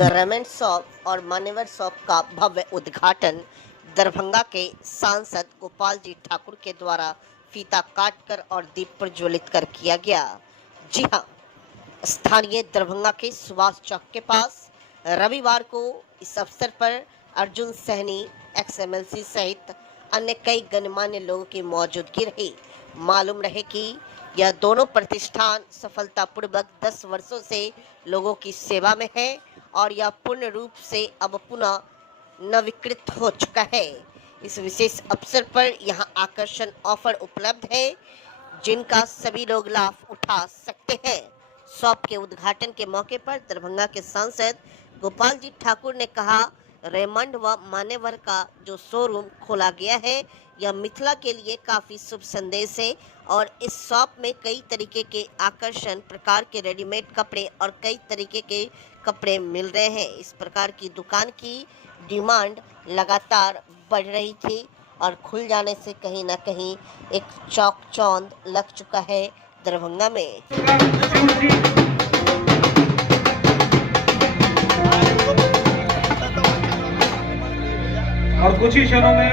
The Raymond shop और मान्यवर shop का भव्य उद्घाटन दरभंगा के सांसद गोपाल जी ठाकुर के द्वारा फीता काटकर और दीप प्रज्वलित कर किया गया। जी हाँ, स्थानीय दरभंगा के सुभाष चौक के पास रविवार को इस अवसर पर अर्जुन सहनी एक्स-एमएलसी सहित अन्य कई गणमान्य लोगों की मौजूदगी रही। मालूम रहे कि यह दोनों प्रतिष्ठान सफलतापूर्वक 10 वर्षों से लोगों की सेवा में है और यह पूर्ण रूप से अब पुनः नवीकृत हो चुका है। इस विशेष अवसर पर यहाँ आकर्षण ऑफर उपलब्ध है जिनका सभी लोग लाभ उठा सकते हैं। शॉप के उद्घाटन के मौके पर दरभंगा के सांसद गोपाल जी ठाकुर ने कहा, रेमंड व मान्यवर का जो शोरूम खोला गया है यह मिथिला के लिए काफ़ी शुभ संदेश है और इस शॉप में कई तरीके के आकर्षण प्रकार के रेडीमेड कपड़े और कई तरीके के कपड़े मिल रहे हैं। इस प्रकार की दुकान की डिमांड लगातार बढ़ रही थी और खुल जाने से कहीं ना कहीं एक चौक चौंध लग चुका है दरभंगा में। और कुछ ही क्षणों में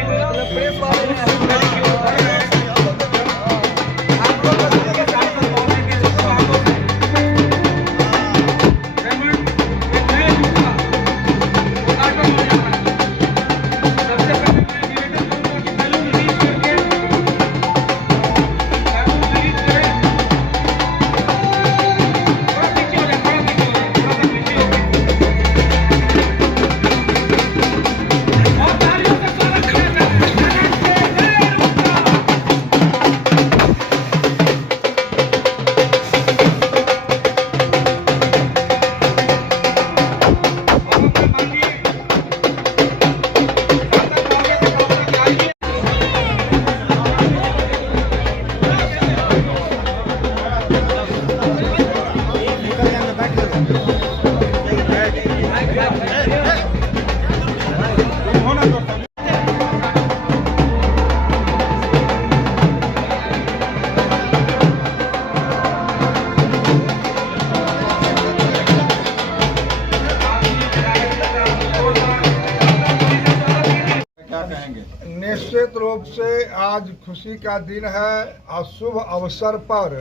निश्चित रूप से आज खुशी का दिन है और शुभ अवसर पर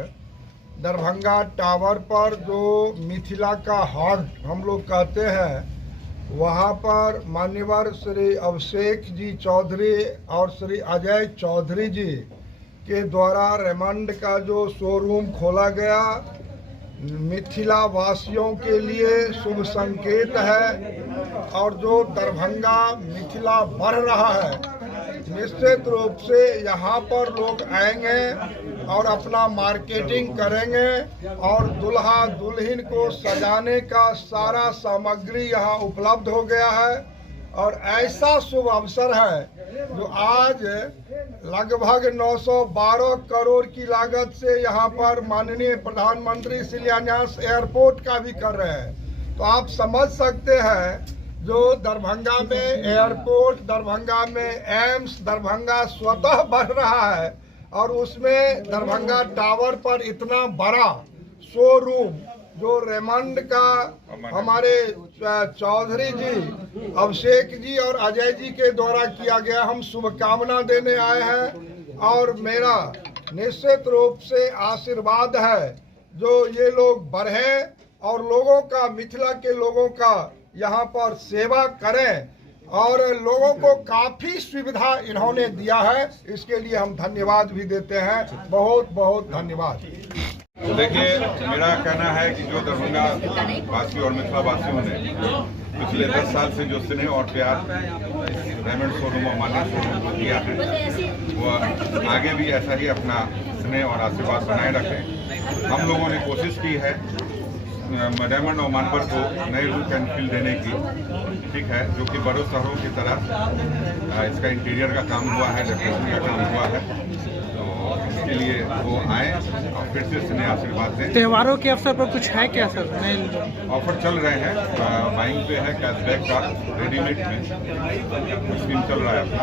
दरभंगा टावर पर जो मिथिला का हार्ट हम लोग कहते हैं वहाँ पर मान्यवर श्री अभिषेक जी चौधरी और श्री अजय चौधरी जी के द्वारा रेमंड का जो शोरूम खोला गया मिथिला वासियों के लिए शुभ संकेत है और जो दरभंगा मिथिला बढ़ रहा है निश्चित रूप से यहाँ पर लोग आएंगे और अपना मार्केटिंग करेंगे और दुल्हा दुल्हन को सजाने का सारा सामग्री यहाँ उपलब्ध हो गया है और ऐसा शुभ अवसर है जो आज लगभग 912 करोड़ की लागत से यहाँ पर माननीय प्रधानमंत्री शिलान्यास एयरपोर्ट का भी कर रहे हैं। तो आप समझ सकते हैं जो दरभंगा में एयरपोर्ट, दरभंगा में एम्स, दरभंगा स्वतः बढ़ रहा है और उसमें दरभंगा टावर पर इतना बड़ा शोरूम जो रेमंड का हमारे चौधरी जी, अभिषेक जी और अजय जी के द्वारा किया गया, हम शुभकामना देने आए हैं और मेरा निश्चित रूप से आशीर्वाद है जो ये लोग बढ़ें और लोगों का, मिथिला के लोगों का यहाँ पर सेवा करें और लोगों को काफ़ी सुविधा इन्होंने दिया है, इसके लिए हम धन्यवाद भी देते हैं। बहुत बहुत धन्यवाद। देखिए, मेरा कहना है कि जो दरभंगा वासी और मिथिला वासियों ने पिछले 10 साल से जो स्नेह और प्यार रेमंड शोरूम और मान्यवर शोरूम को दिया है वो आगे भी ऐसा ही अपना स्नेह और आशीर्वाद बनाए रखें। हम लोगों ने कोशिश की है रेमंड और मान्यवर को नए लुक एंड फील देने की, ठीक है, जो कि बड़ों शहरों की तरह इसका इंटीरियर का काम हुआ है, डेकोरेशन का काम हुआ है। तो इसके लिए वो आए और फिर से स्नेह आशीर्वाद दें। त्योहारों के अवसर पर कुछ है क्या सर? ऑफर चल रहे हैं, बाइंग पे है कैशबैक का, रेडीमेड में स्कीम चल रहा है अपना।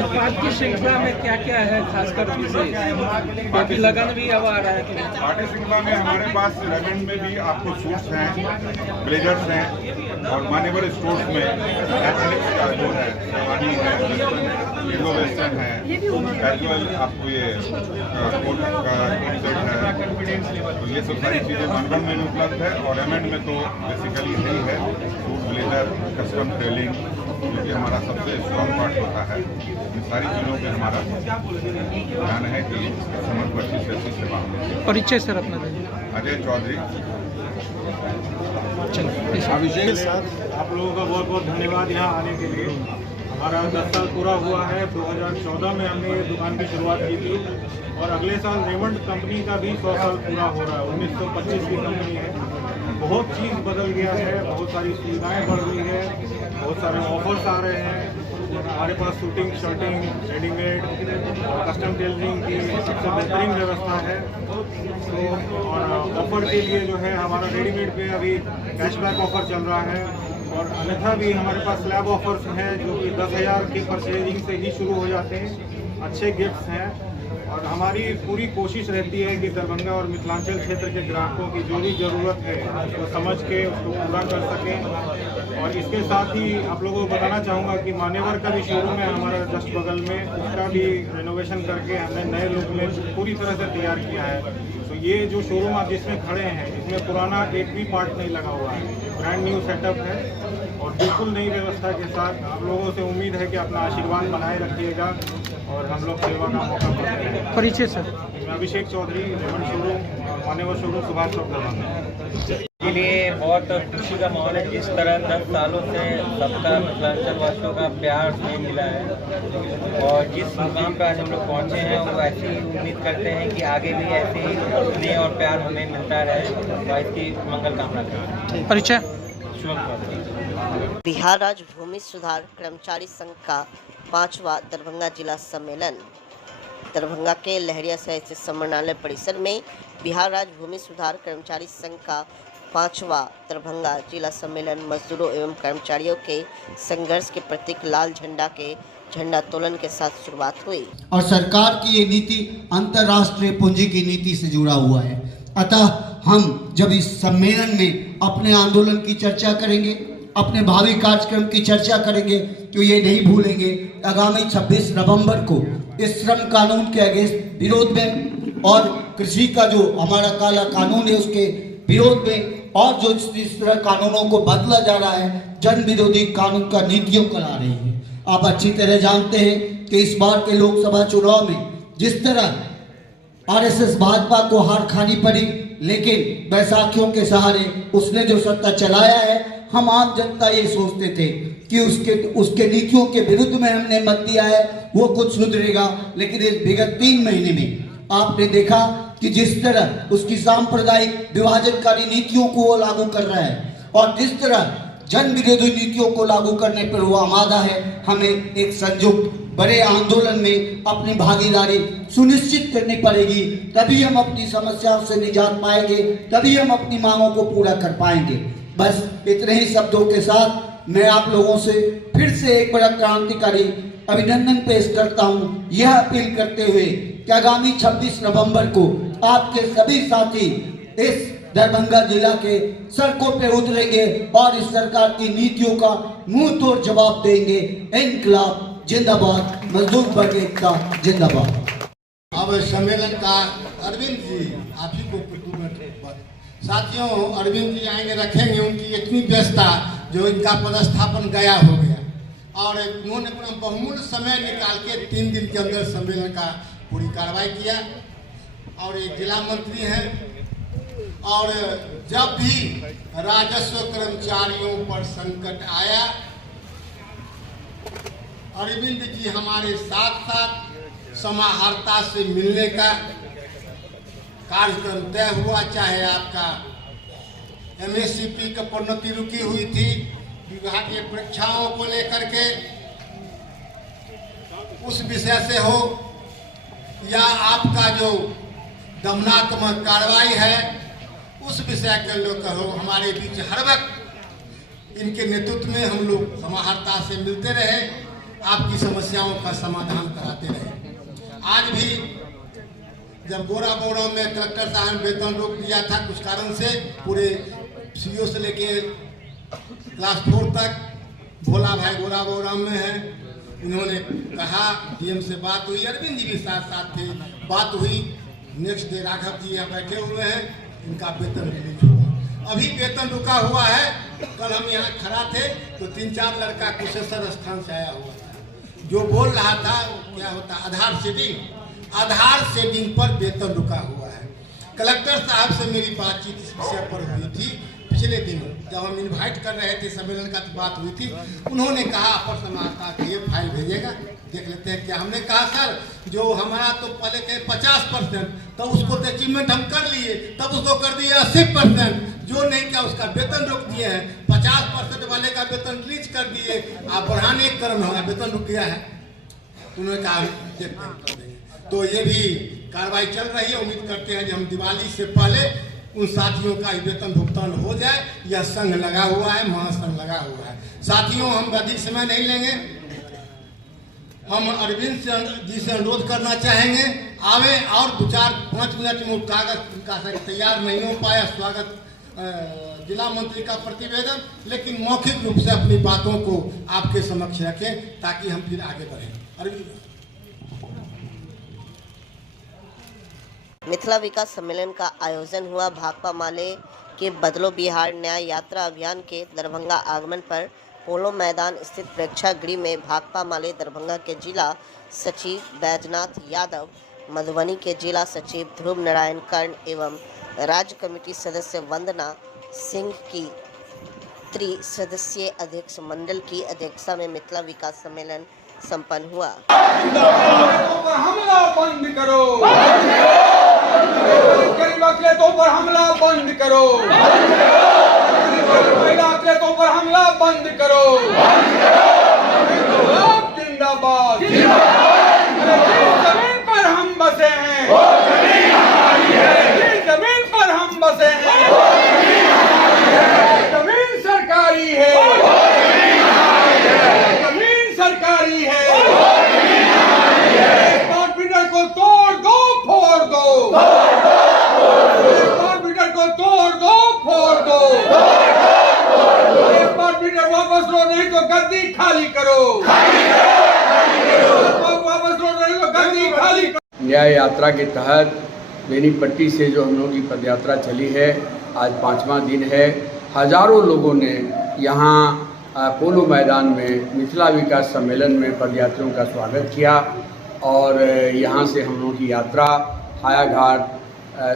उत्पाद की श्रृंखला में क्या क्या है खासकर विशेष? बाकी लगन भी अब आ रहा है। पार्टी श्रृंखला में हमारे पास रेमंड में भी आपको सूट्स हैं, ब्लेजर्स हैं और मान्यवर स्टोर्स में एथनिक्स का जो है शेरवानी है, इंडो वेस्टर्न है, कैजुअल आपको ये कोट सेट है, तो ये सब सारी चीज़ें मानगढ़ में उपलब्ध है। और रेमंड में तो बेसिकली यही है, सूट, ब्लेजर, कस्टम टेलिंग, जो कि हमारा सबसे स्ट्रॉन्ग पार्ट होता है। इन सारी चीज़ों पे हमारा ध्यान है कि समर्थ 25 से अच्छी सेवा हमें। परिचय सर अपना अजय चौधरी। अभिषेक के साथ आप लोगों का बहुत बहुत धन्यवाद यहाँ आने के लिए। हमारा 10 साल पूरा हुआ है। 2014 में हमने ये दुकान की शुरुआत की थी और अगले साल रेमंड कंपनी का भी 100 साल पूरा हो रहा है। 1925 की कंपनी है। बहुत चीज़ बदल गया है, बहुत सारी सुविधाएं बढ़ गई है, बहुत सारे ऑफर्स आ रहे हैं। हमारे पास शूटिंग, शर्टिंग, रेडीमेड और कस्टम टेलरिंग की सबसे बेहतरीन व्यवस्था है। तो और ऑफर के लिए जो है हमारा रेडीमेड पे अभी कैशबैक ऑफर चल रहा है और अन्यथा भी हमारे पास स्लैब ऑफर्स हैं जो कि 10,000 की परचेजिंग से ही शुरू हो जाते हैं। अच्छे गिफ्ट्स हैं और हमारी पूरी कोशिश रहती है कि दरभंगा और मिथिलांचल क्षेत्र के ग्राहकों की जो भी ज़रूरत है उसको समझ के उसको पूरा कर सकें। और इसके साथ ही आप लोगों को बताना चाहूँगा कि मान्यवर का भी शोरूम है हमारा जस्ट बगल में, उसका भी रेनोवेशन करके हमने नए लुक में पूरी तरह से तैयार किया है। तो ये जो शोरूम आप जिसमें खड़े हैं इसमें पुराना एक भी पार्ट नहीं लगा हुआ है, ब्रांड न्यू सेटअप है और बिल्कुल नई व्यवस्था के साथ। आप लोगों से उम्मीद है कि अपना आशीर्वाद बनाए रखिएगा और हम लोग सेवा का मौका पाते हैं। परिचय सर? मैं अभिषेक चौधरी, रेमंड शोरूम, मान्यवर शोरूम, सुभाष चौक दरभंगा। के लिए बहुत खुशी का माहौल है। जिस तरह 10 सालों से सबका मिथिलांचल वासियों का प्यार हमें मिला है और जिस मुकाम पर आज हम लोग पहुँचे हैं वो ऐसी ही उम्मीद करते हैं कि आगे भी ऐसे ही स्नेह और प्यार हमें मिलता रहे और इसकी मंगल कामना करते हैं। परिचय? बिहार राज्य भूमि सुधार कर्मचारी संघ का 5वां दरभंगा जिला सम्मेलन दरभंगा के लहरिया शहर स्थित समरणालय परिसर में बिहार राज्य भूमि सुधार कर्मचारी संघ का 5वां दरभंगा जिला सम्मेलन मजदूरों एवं कर्मचारियों के संघर्ष के प्रतीक लाल झंडा के झंडोत्तोलन के साथ शुरुआत हुई। और सरकार की ये नीति अंतर्राष्ट्रीय पूंजी की नीति से जुड़ा हुआ है। अतः हम जब इस सम्मेलन में अपने आंदोलन की चर्चा करेंगे, अपने भावी कार्यक्रम की चर्चा करेंगे तो ये नहीं भूलेंगे आगामी 26 नवंबर को इस श्रम कानून के अगेंस्ट विरोध में और कृषि का जो हमारा काला कानून है उसके विरोध में और जो इस तरह कानूनों को बदला जा रहा है, जन विरोधी कानून का नीतियों को ला रही है। आप अच्छी तरह जानते हैं कि इस बार के लोकसभा चुनाव में जिस तरह आरएसएस भाजपा को हार खानी पड़ी, लेकिन बैसाखियों के सहारे उसने जो सत्ता चलाया है, हम आम जनता ये सोचते थे कि उसके नीतियों के विरुद्ध में हमने मत दिया है, वो कुछ सुधरेगा। लेकिन इस विगत 3 महीने में आपने देखा कि जिस तरह उसकी सांप्रदायिक विभाजनकारी नीतियों को वो लागू कर रहा है और जिस तरह जन विरोधी नीतियों को लागू करने पर वो आमादा है, हमें एक संयुक्त बड़े आंदोलन में अपनी भागीदारी सुनिश्चित करनी पड़ेगी। तभी हम अपनी समस्याओं से निजात पाएंगे, तभी हम अपनी मांगों को पूरा कर पाएंगे। बस इतने ही शब्दों के साथ मैं आप लोगों से फिर से एक बड़ा क्रांतिकारी अभिनंदन पेश करता हूं, यह अपील करते हुए कि आगामी 26 नवंबर को आपके सभी साथी इस दरभंगा जिला के सड़कों पे उतरेंगे और इस सरकार की नीतियों का मुंह तोड़ जवाब देंगे। इनकलाब जिंदाबाद, मजदूर वर्ग एकता जिंदाबाद। अब सम्मेलन का अरविंद जी आप ही को 2 मिनट साथियों, अरविंद जी आएंगे, रखेंगे। उनकी इतनी व्यस्तता जो इनका पदस्थापन गया हो गया और उन्होंने अपना बहुमूल्य समय निकाल के 3 दिन के अंदर सम्मेलन का पूरी कार्रवाई किया और एक जिला मंत्री हैं। और जब भी राजस्व कर्मचारियों पर संकट आया, अरविंद जी हमारे साथ साथ समाहर्ता से मिलने का कार्यक्रम तय हुआ। चाहे आपका एमएससीपी का प्रोन्नति रुकी हुई थी, विभागीय परीक्षाओं को लेकर के उस विषय से हो, या आपका जो दमनात्मक कार्रवाई है उस विषय के लोग हमारे बीच हर वक्त इनके नेतृत्व में हम लोग समाहर्ता से मिलते रहे, आपकी समस्याओं का समाधान कराते रहे। आज भी जब गोरा बोरा में कलेक्टर साहब ने वेतन रोक दिया था कुछ कारण से, पूरे सीओ से लेके क्लास 4 तक भोला भाई गोरा बोरा में है, इन्होंने कहा, डीएम से बात हुई, अरविंद जी भी साथ साथ थे, बात हुई। नेक्स्ट डे राघव जी यहाँ बैठे हुए हैं, इनका वेतन रिलीज हुआ। अभी वेतन रुका हुआ है। कल हम यहाँ खड़ा थे तो 3-4 लड़का कुशेश्वर स्थान से आया हुआ था, जो बोल रहा था क्या होता आधार सेटिंग पर वेतन रुका हुआ है। कलेक्टर साहब से मेरी बातचीत इस विषय पर हुई थी पिछले दिन, जब हम इनवाइट कर रहे थे सम्मेलन का तो बात हुई थी। उन्होंने कहा अपर समाहर्ता के फाइल भेजेगा, देख लेते हैं क्या। हमने कहा सर जो हमारा तो पहले के 50%, तब उसको तो अचीवमेंट हम कर लिए, तब उसको कर दिए 80%, जो नहीं क्या उसका वेतन रोक दिए हैं। 50% वाले का वेतन रिलीज कर दिए, आप बढ़ाने के क्रम हमारा वेतन रुक गया है। उन्होंने कहा देखते हैं कर देंगे। तो ये भी कार्रवाई चल रही है। उम्मीद करते हैं कि हम दिवाली से पहले उन साथियों का वेतन भुगतान हो जाए। यह संघ लगा हुआ है, महासंघ लगा हुआ है। साथियों हम अधिक समय नहीं लेंगे, हम अरविंद जी से अनुरोध करना चाहेंगे आवे और 2-4-5 मिनट में कागज का तैयार नहीं हो पाया स्वागत जिला मंत्री का प्रतिवेदन, लेकिन मौखिक रूप से अपनी बातों को आपके समक्ष रखें ताकि हम फिर आगे बढ़ें। अरविंद मिथिला विकास सम्मेलन का आयोजन हुआ। भाकपा माले के बदलो बिहार न्याय यात्रा अभियान के दरभंगा आगमन पर पोलो मैदान स्थित प्रेक्षागृह में भाकपा माले दरभंगा के जिला सचिव बैजनाथ यादव, मधुबनी के जिला सचिव ध्रुव नारायण कर्ण एवं राज्य कमेटी सदस्य वंदना सिंह की त्रिसदस्यीय अध्यक्ष मंडल की अध्यक्षता में मिथिला विकास सम्मेलन संपन्न हुआ। हमला बंद करो, गरीब अथलेटों पर हमला बंद करो, महिला अथलेटों पर हमला बंद करो। जिंदाबाद, जिस जमीन पर हम बसे हैं, जिस जमीन पर हम बसे हैं, जमीन सरकारी है, जमीन सरकारी है। स्मार्ट मीटर को तोड़ दो, फोड़ दो, स्मार्ट मीटर को तोड़ दो, फोड़ दो, स्मार्ट मीटर वापस लो, नहीं तो गद्दी खाली करो, वापस लो, नहीं तो गद्दी खाली करो। न्याय यात्रा के तहत बेनीपट्टी से जो हम लोगों की पदयात्रा चली है, आज 5वां दिन है। हजारों लोगों ने यहाँ पोलो मैदान में मिथिला विकास सम्मेलन में पदयात्रियों का स्वागत किया और यहाँ से हम लोगों की यात्रा हायाघाट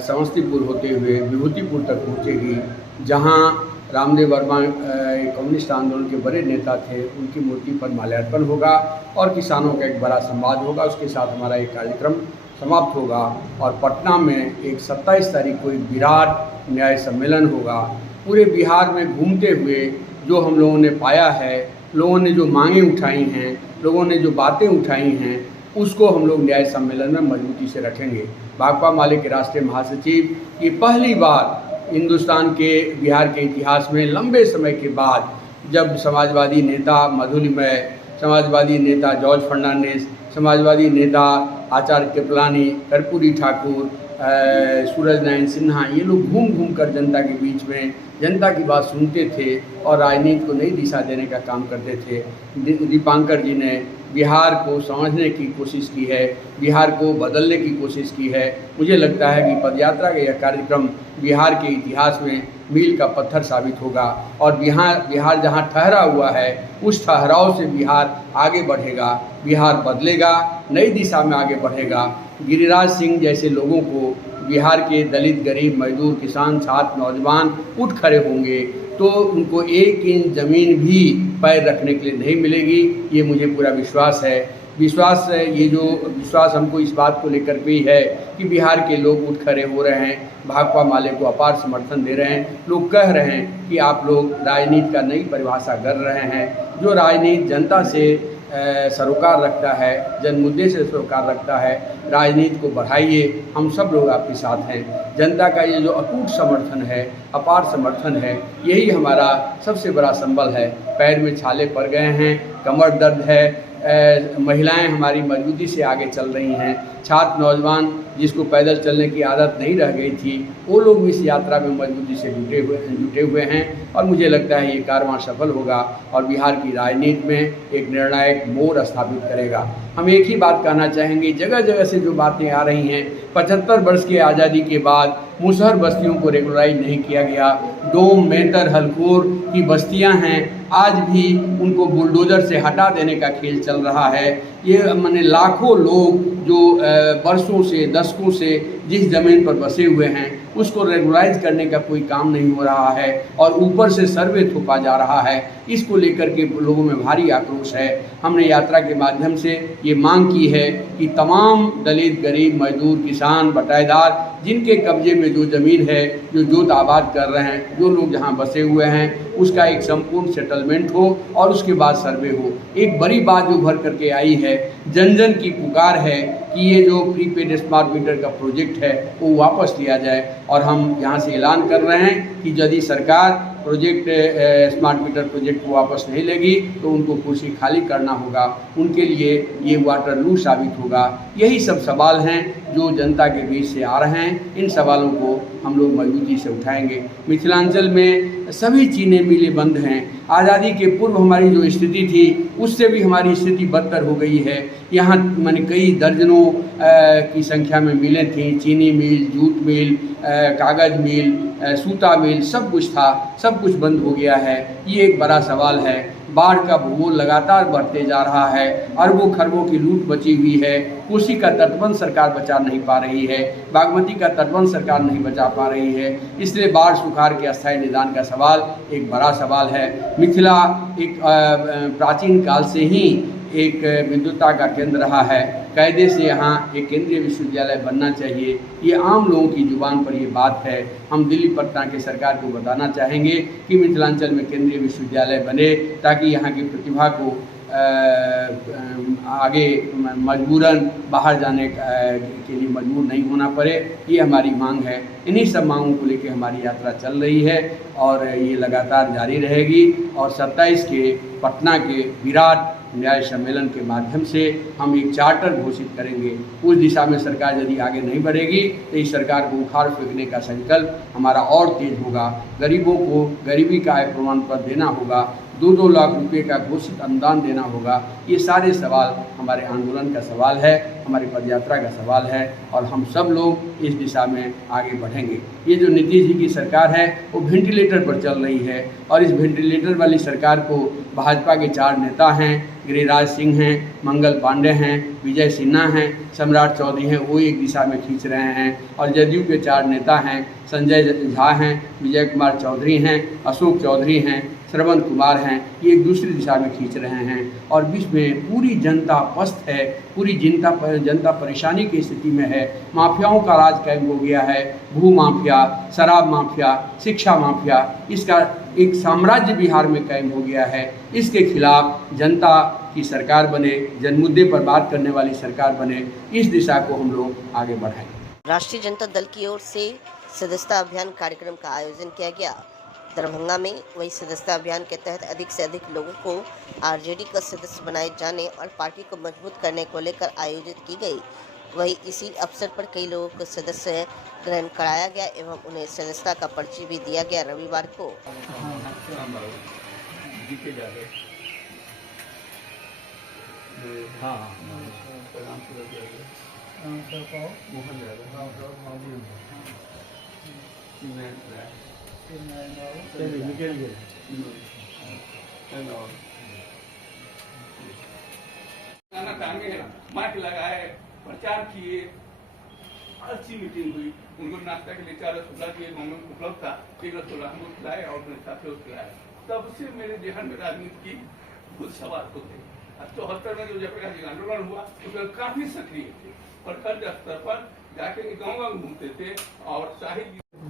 समस्तीपुर होते हुए विभूतिपुर तक पहुँचेगी, जहाँ रामदेव वर्मा कम्युनिस्ट आंदोलन के बड़े नेता थे, उनकी मूर्ति पर माल्यार्पण होगा और किसानों का एक बड़ा संवाद होगा। उसके साथ हमारा एक कार्यक्रम समाप्त होगा और पटना में एक 27 तारीख को एक विराट न्याय सम्मेलन होगा। पूरे बिहार में घूमते हुए जो हम लोगों ने पाया है, लोगों ने जो मांगें उठाई हैं, लोगों ने जो बातें उठाई हैं, उसको हम लोग न्याय सम्मेलन में मजबूती से रखेंगे। भाकपा माले के राष्ट्रीय महासचिव ये पहली बार हिंदुस्तान के बिहार के इतिहास में लंबे समय के बाद जब समाजवादी नेता मधुलिमय, समाजवादी नेता जॉर्ज फर्नांडिस, समाजवादी नेता आचार्य कृपलानी, कर्पूरी ठाकुर, सूरज नारायण सिन्हा, ये लोग घूम घूम कर जनता के बीच में जनता की बात सुनते थे और राजनीति को नई दिशा देने का काम करते थे। दीपांकर जी ने बिहार को समझने की कोशिश की है, बिहार को बदलने की कोशिश की है। मुझे लगता है कि पदयात्रा का यह कार्यक्रम बिहार के इतिहास में मील का पत्थर साबित होगा और बिहार जहां ठहरा हुआ है उस ठहराव से बिहार आगे बढ़ेगा, बिहार बदलेगा, नई दिशा में आगे बढ़ेगा। गिरिराज सिंह जैसे लोगों को बिहार के दलित, गरीब, मजदूर, किसान, छात्र, नौजवान उठ खड़े होंगे तो उनको 1 इंच ज़मीन भी पैर रखने के लिए नहीं मिलेगी, ये मुझे पूरा विश्वास है। ये जो विश्वास हमको इस बात को लेकर भी है कि बिहार के लोग उठ खड़े हो रहे हैं, भाकपा माले को अपार समर्थन दे रहे हैं। लोग कह रहे हैं कि आप लोग राजनीति का नई परिभाषा कर रहे हैं, जो राजनीति जनता से सरोकार रखता है, जन मुद्दे से सरोकार रखता है। राजनीति को बढ़ाइए, हम सब लोग आपके साथ हैं। जनता का ये जो अटूट समर्थन है, अपार समर्थन है, यही हमारा सबसे बड़ा संबल है। पैर में छाले पड़ गए हैं, कमर दर्द है, महिलाएं हमारी मजबूती से आगे चल रही हैं। छात्र नौजवान जिसको पैदल चलने की आदत नहीं रह गई थी, वो लोग भी इस यात्रा में मजबूती से जुटे हुए हैं और मुझे लगता है ये कारवां सफल होगा और बिहार की राजनीति में एक निर्णायक मोड़ स्थापित करेगा। हम एक ही बात कहना चाहेंगे, जगह जगह से जो बातें आ रही हैं, 75 वर्ष की आज़ादी के बाद मुसहर बस्तियों को रेगुलराइज नहीं किया गया। डोम, मेहतर, हलखोर की बस्तियां हैं, आज भी उनको बुलडोजर से हटा देने का खेल चल रहा है। ये माने लाखों लोग जो वर्षों से, दशकों से जिस ज़मीन पर बसे हुए हैं, उसको रेगुलराइज करने का कोई काम नहीं हो रहा है और ऊपर से सर्वे थोपा जा रहा है। इसको लेकर के लोगों में भारी आक्रोश है। हमने यात्रा के माध्यम से ये मांग की है कि तमाम दलित, गरीब, मजदूर, किसान, बटाईदार जिनके कब्जे में जो ज़मीन है, जो जोत आबाद कर रहे हैं, जो लोग जहाँ बसे हुए हैं, उसका एक संपूर्ण सेटलमेंट हो और उसके बाद सर्वे हो। एक बड़ी बात जो भर करके आई है, जन जन की पुकार है कि ये जो प्रीपेड स्मार्ट मीटर का प्रोजेक्ट है वो वापस लिया जाए और हम यहाँ से ऐलान कर रहे हैं कि यदि सरकार स्मार्ट मीटर प्रोजेक्ट को वापस नहीं लेगी तो उनको कुर्सी खाली करना होगा। उनके लिए ये वाटरलू साबित होगा। यही सब सवाल हैं जो जनता के बीच से आ रहे हैं। इन सवालों को हम लोग मजबूती से उठाएंगे। मिथिलांचल में सभी चीनी मिलें बंद हैं। आज़ादी के पूर्व हमारी जो स्थिति थी उससे भी हमारी स्थिति बदतर हो गई है। यहाँ माने कई दर्जनों की संख्या में मिलें थीं, चीनी मिल, जूट मिल, कागज़ मिल, सूता मिल, सब कुछ था, सब कुछ बंद हो गया है। ये एक बड़ा सवाल है। बाढ़ का भूगोल लगातार बढ़ते जा रहा है, अरबों खरबों की लूट बची हुई है। कोसी का तटबंध सरकार बचा नहीं पा रही है, बागमती का तटबंध सरकार नहीं बचा पा रही है। इसलिए बाढ़ सुखाड़ के अस्थायी निदान का सवाल एक बड़ा सवाल है। मिथिला एक प्राचीन काल से ही एक विद्वता का केंद्र रहा है। कायदे से यहाँ एक केंद्रीय विश्वविद्यालय बनना चाहिए। ये आम लोगों की जुबान पर ये बात है। हम दिल्ली पटना के सरकार को बताना चाहेंगे कि मिथिलांचल में केंद्रीय विश्वविद्यालय बने ताकि यहाँ की प्रतिभा को आगे मजबूरन बाहर जाने के लिए मजबूर नहीं होना पड़े। ये हमारी मांग है। इन्हीं सब मांगों को लेकर हमारी यात्रा चल रही है और ये लगातार जारी रहेगी और 27 के पटना के विराट न्याय सम्मेलन के माध्यम से हम एक चार्टर घोषित करेंगे। उस दिशा में सरकार यदि आगे नहीं बढ़ेगी तो इस सरकार को उखाड़ फेंकने का संकल्प हमारा और तेज होगा। गरीबों को गरीबी का आय प्रमाण पत्र देना होगा, 2-2 लाख रुपए का घोषित अनुदान देना होगा। ये सारे सवाल हमारे आंदोलन का सवाल है, हमारी पदयात्रा का सवाल है और हम सब लोग इस दिशा में आगे बढ़ेंगे। ये जो नीतीश जी की सरकार है वो वेंटिलेटर पर चल रही है और इस वेंटिलेटर वाली सरकार को भाजपा के 4 नेता हैं, गिरिराज सिंह हैं, मंगल पांडे हैं, विजय सिन्हा हैं, सम्राट चौधरी हैं, वो एक दिशा में खींच रहे हैं और जदयू के 4 नेता हैं, संजय झा हैं, विजय कुमार चौधरी हैं, अशोक चौधरी हैं, श्रवण कुमार हैं, ये एक दूसरी दिशा में खींच रहे हैं और बीच में पूरी जनता पस्त है, पूरी जनता परेशानी की स्थिति में है। माफियाओं का राज कायम हो गया है, भू माफिया, शराब माफिया, शिक्षा माफिया, इसका एक साम्राज्य बिहार में कायम हो गया है। इसके खिलाफ जनता की सरकार बने, जन मुद्दे पर बात करने वाली सरकार बने, इस दिशा को हम लोग आगे बढ़ाएं। राष्ट्रीय जनता दल की ओर से सदस्यता अभियान कार्यक्रम का आयोजन किया गया। दरभंगा में वही सदस्यता अभियान के तहत अधिक से अधिक लोगों को आरजेडी का सदस्य बनाए जाने और पार्टी को मजबूत करने को लेकर आयोजित की गई। वही इसी अवसर पर कई लोगों को सदस्य ग्रहण कराया गया एवं उन्हें सदस्यता का पर्ची भी दिया गया। रविवार को माइक लगाए, प्रचार किए, अच्छी मीटिंग हुई। उनको नाश्ता के लिए 4 रसगुल्ला दिए, उपलब्ध था, 1 रसगुल्ला हमको खिलाए और मेरे साथियों को खिलाए। तब से मेरे जेहन में राजनीति की कुछ सवाल होते। 74 में जो जयप्रकाश जी आंदोलन हुआ उसमें काफी सक्रिय थे, प्रखंड स्तर पर जाके गाँव घूमते थे और शाही।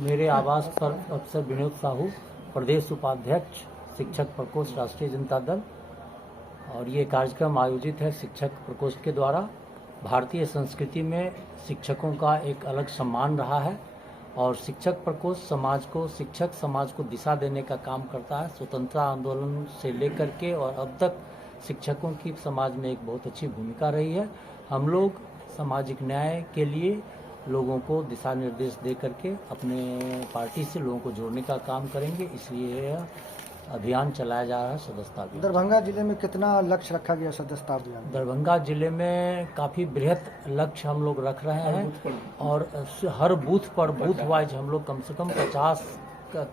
मेरे आवास पर अफसर विनोद साहू, प्रदेश उपाध्यक्ष, शिक्षक प्रकोष्ठ, राष्ट्रीय जनता दल। और ये कार्यक्रम आयोजित है शिक्षक प्रकोष्ठ के द्वारा। भारतीय संस्कृति में शिक्षकों का एक अलग सम्मान रहा है और शिक्षक प्रकोष्ठ शिक्षक समाज को दिशा देने का काम करता है। स्वतंत्रता आंदोलन से लेकर के और अब तक शिक्षकों की समाज में एक बहुत अच्छी भूमिका रही है। हम लोग सामाजिक न्याय के लिए लोगों को दिशा निर्देश दे करके अपने पार्टी से लोगों को जोड़ने का काम करेंगे, इसलिए यह अभियान चलाया जा रहा है सदस्यता अभियान। दरभंगा जिले में कितना लक्ष्य रखा गया सदस्यता अभियान? दरभंगा जिले में काफ़ी बृहत लक्ष्य हम लोग रख रहे हैं और हर बूथ पर बूथ वाइज हम लोग कम से कम 50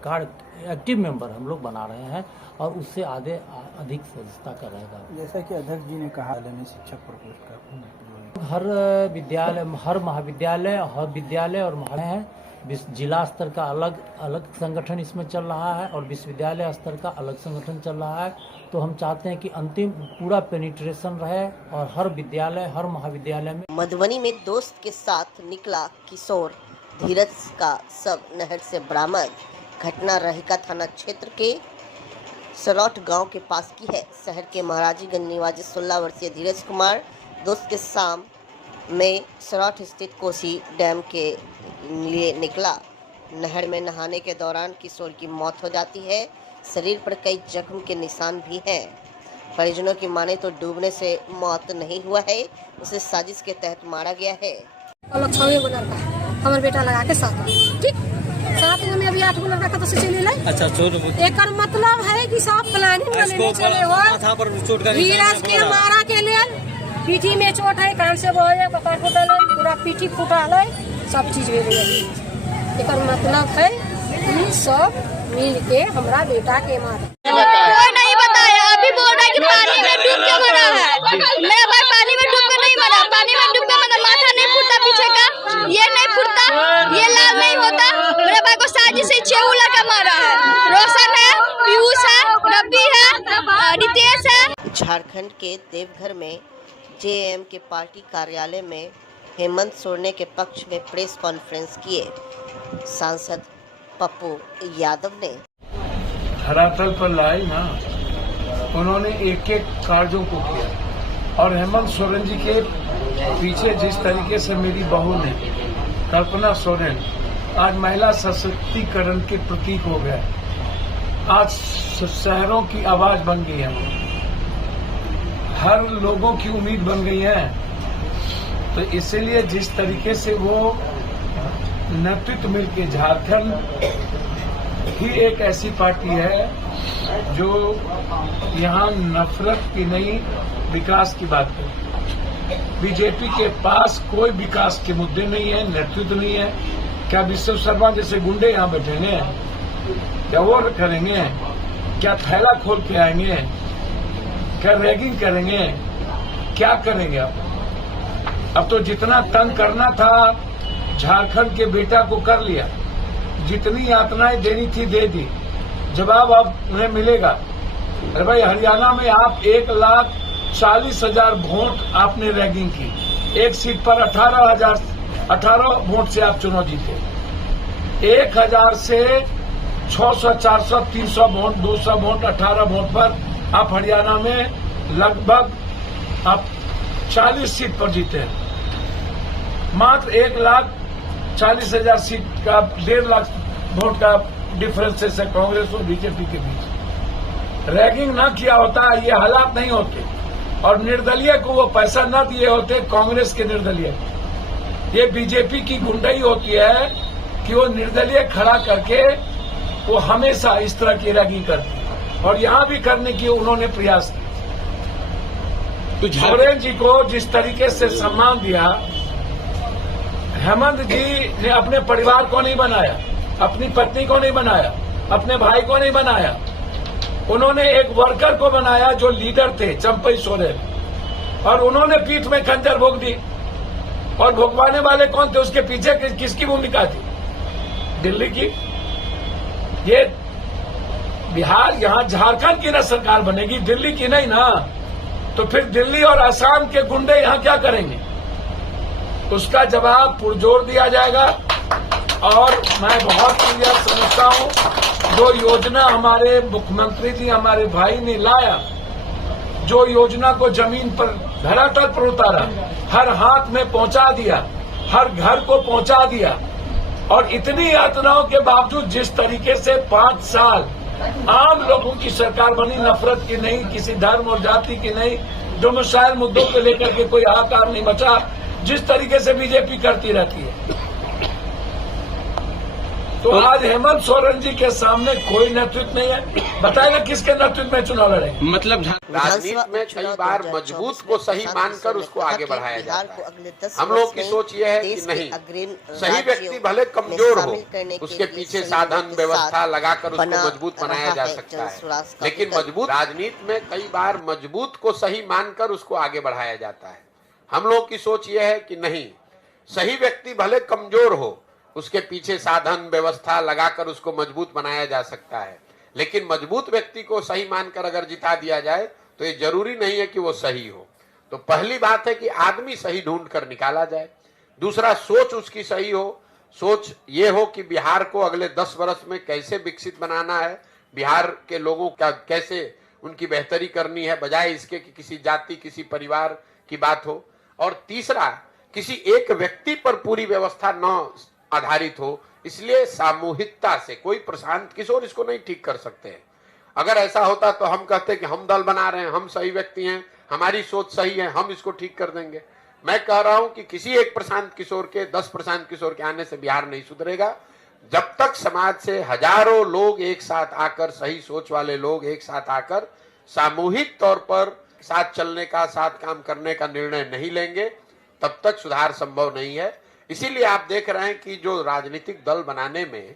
कार्ड एक्टिव मेंबर हम लोग बना रहे हैं और उससे अधिक सदस्यता का रहेगा। जैसा कि अध्यक्ष जी ने कहा, शिक्षक प्रकोष्ठ का हर विद्यालय, हर महाविद्यालय, हर विद्यालय और महाविद्यालय है। जिला स्तर का अलग संगठन इसमें चल रहा है और विश्वविद्यालय स्तर का अलग संगठन चल रहा है। तो हम चाहते हैं कि अंतिम पूरा पेनिट्रेशन रहे और हर विद्यालय, हर महाविद्यालय में। मधुबनी में दोस्त के साथ निकला किशोर, धीरज का शव नहर से बरामद। घटना रहिका थाना क्षेत्र के सरौट गांव के पास की है। शहर के महाराजीगंज निवासी 16 वर्षीय धीरज कुमार दोस्त के शाम में सरौट स्थित कोसी डैम के लिए निकला। नहर में नहाने के दौरान किशोर की मौत हो जाती है। शरीर पर कई जख्म के निशान भी हैं। परिजनों की माने तो डूबने से मौत नहीं हुआ है, उसे साजिश के तहत मारा गया है। हमारा बेटा लगा के साथ में अभी 8 गो लड़का का तो चले लाई। अच्छा, एक मतलब है कि सब प्लानिंग वाले नहीं चले हो। धीरज के मारा के लिए पीठी में चोट है, कान से बहे, कपार फूटल है, पूरा पीठी फूटल है, सब चीज एक मतलब है कि सब मिल के हमारा बेटा के मारा। कोई नहीं बताया, अभी बोल रहा है कि पानी में डूब के मरा है। मेरा भाई पानी में डूब के नहीं मरा, पानी में डूब के मरा। माथा नहीं फूटता पीछे का, ये नहीं फूटता, ये लाल नहीं होता। मेरे भाई को साजिश से 6 लड़का मारा है। रोशन है, पीयूष है, रवि है, रितेश है। झारखंड के देवघर में जेएम के पार्टी कार्यालय में हेमंत सोरेन के पक्ष में प्रेस कॉन्फ्रेंस किए। सांसद पप्पू यादव ने धरातल पर लाई ना, उन्होंने एक एक कार्यों को किया और हेमंत सोरेन जी के पीछे जिस तरीके से मेरी बहू ने, कल्पना सोरेन, आज महिला सशक्तिकरण के प्रतीक हो गए। आज शहरों की आवाज बन गई है, हर लोगों की उम्मीद बन गई है। तो इसीलिए जिस तरीके से वो नेतृत्व मिलकर, झारखंड ही एक ऐसी पार्टी है जो यहाँ नफरत की नहीं, विकास की बात है। बीजेपी के पास कोई विकास के मुद्दे नहीं है, नेतृत्व नहीं है। क्या विश्व शर्मा जैसे गुंडे यहाँ बैठेंगे? क्या वो करेंगे? क्या थैला खोल के आएंगे? क्या रैगिंग करेंगे? क्या करेंगे? अब तो जितना तंग करना था झारखंड के बेटा को कर लिया, जितनी यातनाएं देनी थी दे दी, जवाब अब उन्हें मिलेगा। अरे भाई, हरियाणा में आप 1,40,000 वोट आपने रैगिंग की, एक सीट पर 18 वोट से आप चुनाव जीते। 1,000 से 600, 400, 300 वोट, 200 वोट, 18 वोट पर आप हरियाणा में लगभग आप 40 सीट पर जीते हैं। मात्र 1,40,000 सीट का 1.5 लाख वोट का डिफरेंस है कांग्रेस और बीजेपी के बीच। रैगिंग ना किया होता ये हालात नहीं होते, और निर्दलीय को वो पैसा न दिए होते, कांग्रेस के निर्दलीय। ये बीजेपी की गुंडाई होती है कि वो निर्दलीय खड़ा करके वो हमेशा इस तरह की रैगिंग करती है, और यहां भी करने की उन्होंने प्रयास किया। तो सोरेन जी को जिस तरीके से सम्मान दिया, हेमंत जी ने अपने परिवार को नहीं बनाया, अपनी पत्नी को नहीं बनाया, अपने भाई को नहीं बनाया। उन्होंने एक वर्कर को बनाया जो लीडर थे, चंपई सोरेन, और उन्होंने पीठ में खंजर भोग दी। और भोगवाने वाले कौन थे? उसके पीछे किसकी भूमिका थी? दिल्ली की। ये बिहार, यहाँ झारखंड की ना सरकार बनेगी, दिल्ली की नहीं ना। तो फिर दिल्ली और असम के गुंडे यहाँ क्या करेंगे? उसका जवाब पुरजोर दिया जाएगा। और मैं बहुत क्लियर समझता हूँ, जो योजना हमारे मुख्यमंत्री जी, हमारे भाई ने लाया, जो योजना को जमीन पर धरातल पर उतारा, हर हाथ में पहुंचा दिया, हर घर को पहुंचा दिया, और इतनी यातनाओं के बावजूद जिस तरीके से 5 साल आम लोगों की सरकार बनी, नफरत की नहीं, किसी धर्म और जाति की नहीं, डोमिसाइल मुद्दों को लेकर के कोई हाहाकार नहीं मचा, जिस तरीके से बीजेपी करती रहती है। तो आज हेमंत सोरेन जी के सामने कोई नेतृत्व नहीं है, बताएगा किसके नेतृत्व में चुनाव लड़ेंगे। मतलब राजनीति में कई बार मजबूत को सही मानकर उसको आगे बढ़ाया जाता है। हम लोग की सोच ये है कि नहीं, सही व्यक्ति भले कमजोर हो, उसके पीछे साधन व्यवस्था लगाकर उसको मजबूत बनाया जा सकता है, लेकिन मजबूत राजनीति में कई बार मजबूत को सही मानकर उसको आगे बढ़ाया जाता है। हम लोग की सोच ये है कि नहीं, सही व्यक्ति भले कमजोर हो, उसके पीछे साधन व्यवस्था लगाकर उसको मजबूत बनाया जा सकता है, लेकिन मजबूत व्यक्ति को सही मानकर अगर जिता दिया जाए तो ये जरूरी नहीं है कि वो सही हो। तो पहली बात है कि आदमी सही ढूंढ कर निकाला जाए। दूसरा, सोच उसकी सही हो। सोच ये हो कि बिहार को अगले 10 वर्ष में कैसे विकसित बनाना है, बिहार के लोगों का कैसे उनकी बेहतरी करनी है, बजाय इसके कि किसी जाति किसी परिवार की बात हो। और तीसरा, किसी एक व्यक्ति पर पूरी व्यवस्था न आधारित हो, इसलिए सामूहिकता से कोई प्रशांत किशोर इसको नहीं ठीक कर सकते हैं। अगर ऐसा होता तो हम कहते कि हम दल बना रहे हैं, हम सही व्यक्ति हैं, हमारी सोच सही है, हम इसको ठीक कर देंगे। मैं कह रहा हूं कि किसी एक प्रशांत किशोर के 10 प्रशांत किशोर के आने से बिहार नहीं सुधरेगा। जब तक समाज से हजारों लोग एक साथ आकर, सही सोच वाले लोग एक साथ आकर सामूहिक तौर पर साथ चलने का, साथ काम करने का निर्णय नहीं लेंगे, तब तक सुधार संभव नहीं है। इसीलिए आप देख रहे हैं कि जो राजनीतिक दल बनाने में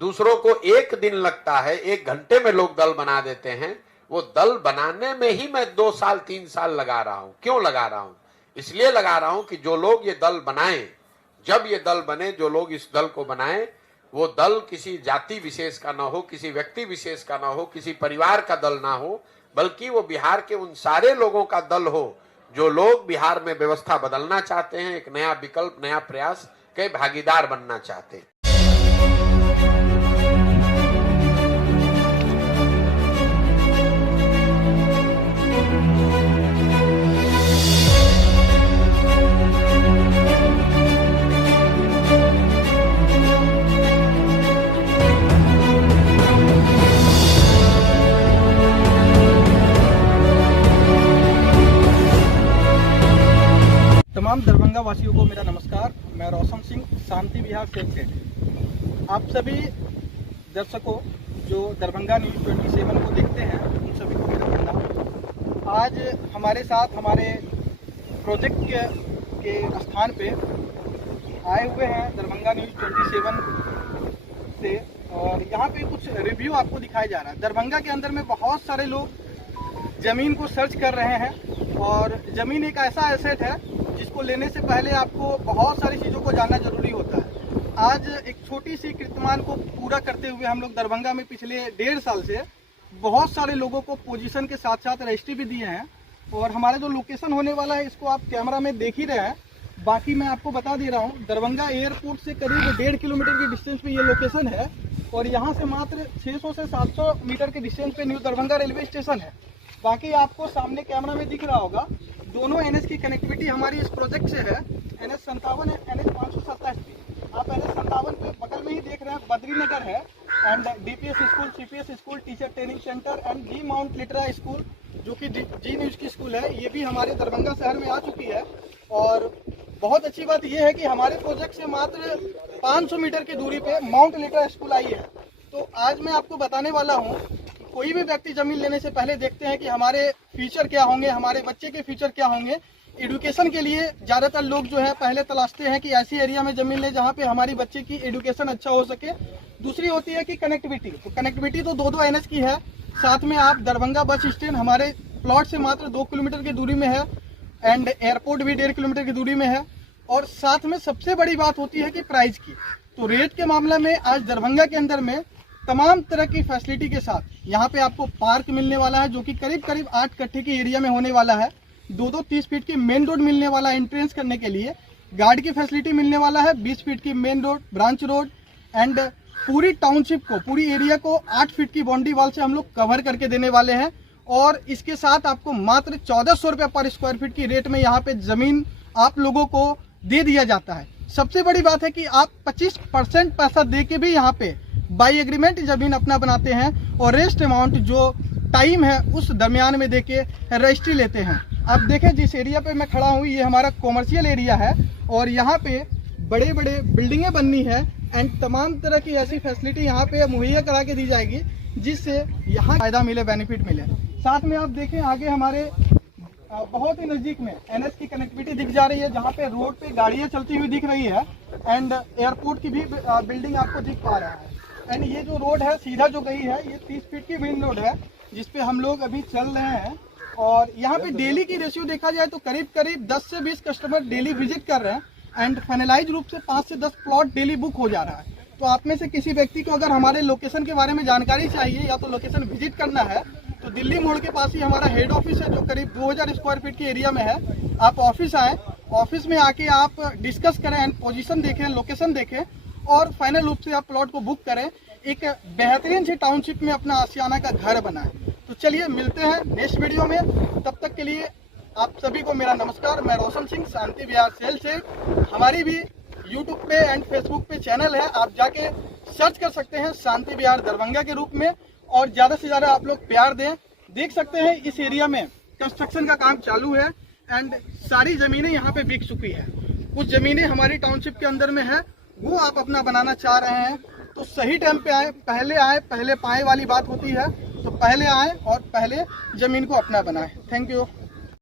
दूसरों को 1 दिन लगता है, 1 घंटे में लोग दल बना देते हैं, वो दल बनाने में ही मैं 2 साल 3 साल लगा रहा हूं। क्यों लगा रहा हूं? इसलिए लगा रहा हूं कि जो लोग ये दल बनाएं, जब ये दल बने, जो लोग इस दल को बनाएं, वो दल किसी जाति विशेष का ना हो, किसी व्यक्ति विशेष का ना हो, किसी परिवार का दल ना हो, बल्कि वो बिहार के उन सारे लोगों का दल हो जो लोग बिहार में व्यवस्था बदलना चाहते हैं, एक नया विकल्प, नया प्रयास के भागीदार बनना चाहते हैं। तमाम दरभंगा वासियों को मेरा नमस्कार। मैं रोशन सिंह, शांति विहार सेक्रेटरी। आप सभी दर्शकों जो दरभंगा न्यूज़ 27 को देखते हैं, उन सभी को मेरा प्रणाम। आज हमारे साथ हमारे प्रोजेक्ट के स्थान पे आए हुए हैं दरभंगा न्यूज़ 27 से, और यहाँ पे कुछ रिव्यू आपको दिखाया जा रहा है। दरभंगा के अंदर में बहुत सारे लोग ज़मीन को सर्च कर रहे हैं, और ज़मीन एक ऐसा एसेट है जिसको लेने से पहले आपको बहुत सारी चीज़ों को जानना जरूरी होता है। आज एक छोटी सी कीर्तिमान को पूरा करते हुए हम लोग दरभंगा में पिछले 1.5 साल से बहुत सारे लोगों को पोजीशन के साथ साथ रजिस्ट्री भी दिए हैं, और हमारा जो लोकेशन होने वाला है इसको आप कैमरा में देख ही रहे हैं। बाकी मैं आपको बता दे रहा हूँ, दरभंगा एयरपोर्ट से करीब 1.5 किलोमीटर की डिस्टेंस पे ये लोकेशन है, और यहाँ से मात्र 600 से 700 मीटर के डिस्टेंस पे न्यू दरभंगा रेलवे स्टेशन है। बाकी आपको सामने कैमरा में दिख रहा होगा, दोनों NH की कनेक्टिविटी हमारी इस प्रोजेक्ट से है। NH 57 है, NH 527 की। आप NH 57 पे बगल में ही देख रहे हैं बद्रीनगर है, and DPS school, CPS school, teacher training centre and G Mount Litera school, जो कि जी न्यूज़ की स्कूल है, ये भी हमारे दरभंगा शहर में आ चुकी है। और बहुत अच्छी बात यह है कि हमारे प्रोजेक्ट से मात्र 500 मीटर की दूरी पे माउंट लिटरा स्कूल आई है। तो आज मैं आपको बताने वाला हूँ, कोई भी व्यक्ति जमीन लेने से पहले देखते हैं कि हमारे फ्यूचर क्या होंगे, हमारे बच्चे के फ्यूचर क्या होंगे। एजुकेशन के लिए ज़्यादातर लोग जो है पहले तलाशते हैं कि ऐसी एरिया में जमीन ले जहाँ पे हमारी बच्चे की एजुकेशन अच्छा हो सके। दूसरी होती है कि कनेक्टिविटी। तो कनेक्टिविटी तो 2-2 NH की है, साथ में आप दरभंगा बस स्टैंड हमारे प्लॉट से मात्र 2 किलोमीटर की दूरी में है, एंड एयरपोर्ट भी 1.5 किलोमीटर की दूरी में है। और साथ में सबसे बड़ी बात होती है कि प्राइस की। तो रेट के मामले में आज दरभंगा के अंदर में तमाम तरह की फैसिलिटी के साथ यहाँ पे आपको पार्क मिलने वाला है, जो कि करीब 8 कट्ठे की एरिया में होने वाला है। 2-2 30 फीट की मेन रोड मिलने वाला है एंट्रेंस करने के लिए। गार्ड की फैसिलिटी मिलने वाला है, 20 फीट की main road, branch road, and पूरी टाउनशिप को, पूरी एरिया को 8 फीट की बाउंड्री वॉल से हम लोग कवर करके देने वाले हैं। और इसके साथ आपको मात्र 1400 रुपये पर स्क्वायर फीट की रेट में यहाँ पे ज़मीन आप लोगों को दे दिया जाता है। सबसे बड़ी बात है कि आप 25% पैसा दे के भी यहाँ पे बाई एग्रीमेंट ज़मीन अपना बनाते हैं और रेस्ट अमाउंट जो टाइम है उस दरमियान में दे के रजिस्ट्री लेते हैं। आप देखें जिस एरिया पे मैं खड़ा हूँ ये हमारा कॉमर्शियल एरिया है और यहाँ पे बड़े बड़े बिल्डिंगें बननी है एंड तमाम तरह की ऐसी फैसिलिटी यहाँ पे मुहैया करा के दी जाएगी जिससे यहाँ फायदा मिले, बेनिफिट मिले। साथ में आप देखें आगे हमारे बहुत ही नज़दीक में NH की कनेक्टिविटी दिख जा रही है जहाँ पे रोड पे गाड़ियाँ चलती हुई दिख रही है एंड एयरपोर्ट की भी बिल्डिंग आपको दिख पा रहा है। एंड ये जो रोड है सीधा जो गई है ये 30 फीट की मेन रोड है जिसपे हम लोग अभी चल रहे हैं और यहाँ पे डेली की रेशियो देखा जाए तो करीब करीब 10 से 20 कस्टमर डेली विजिट कर रहे हैं एंड फाइनलाइज रूप से 5 से 10 प्लॉट डेली बुक हो जा रहा है। तो आप में से किसी व्यक्ति को अगर हमारे लोकेशन के बारे में जानकारी चाहिए या तो लोकेशन विजिट करना है तो दिल्ली मोड़ के पास ही हमारा हेड ऑफिस है जो करीब 2000 स्क्वायर फीट के एरिया में है। आप ऑफिस आए, ऑफिस में आके आप डिस्कस करें एंड पोजीशन देखें, लोकेशन देखें और फाइनल रूप से आप प्लॉट को बुक करें, एक बेहतरीन सी टाउनशिप में अपना आशियाना का घर बनाएं। तो चलिए मिलते हैं नेक्स्ट वीडियो में, तब तक के लिए आप सभी को मेरा नमस्कार। मैं रोशन सिंह शांति विहार सेल से। हमारी भी यूट्यूब पे एंड फेसबुक पे चैनल है, आप जाके सर्च कर सकते हैं शांति विहार दरभंगा के रूप में और ज़्यादा से ज़्यादा आप लोग प्यार दें। देख सकते हैं इस एरिया में कंस्ट्रक्शन का काम चालू है एंड सारी ज़मीनें यहाँ पे बिक चुकी है। कुछ ज़मीनें हमारी टाउनशिप के अंदर में है, वो आप अपना बनाना चाह रहे हैं तो सही टाइम पे आए, पहले पाए वाली बात होती है। तो पहले आए और पहले ज़मीन को अपना बनाएं। Thank you.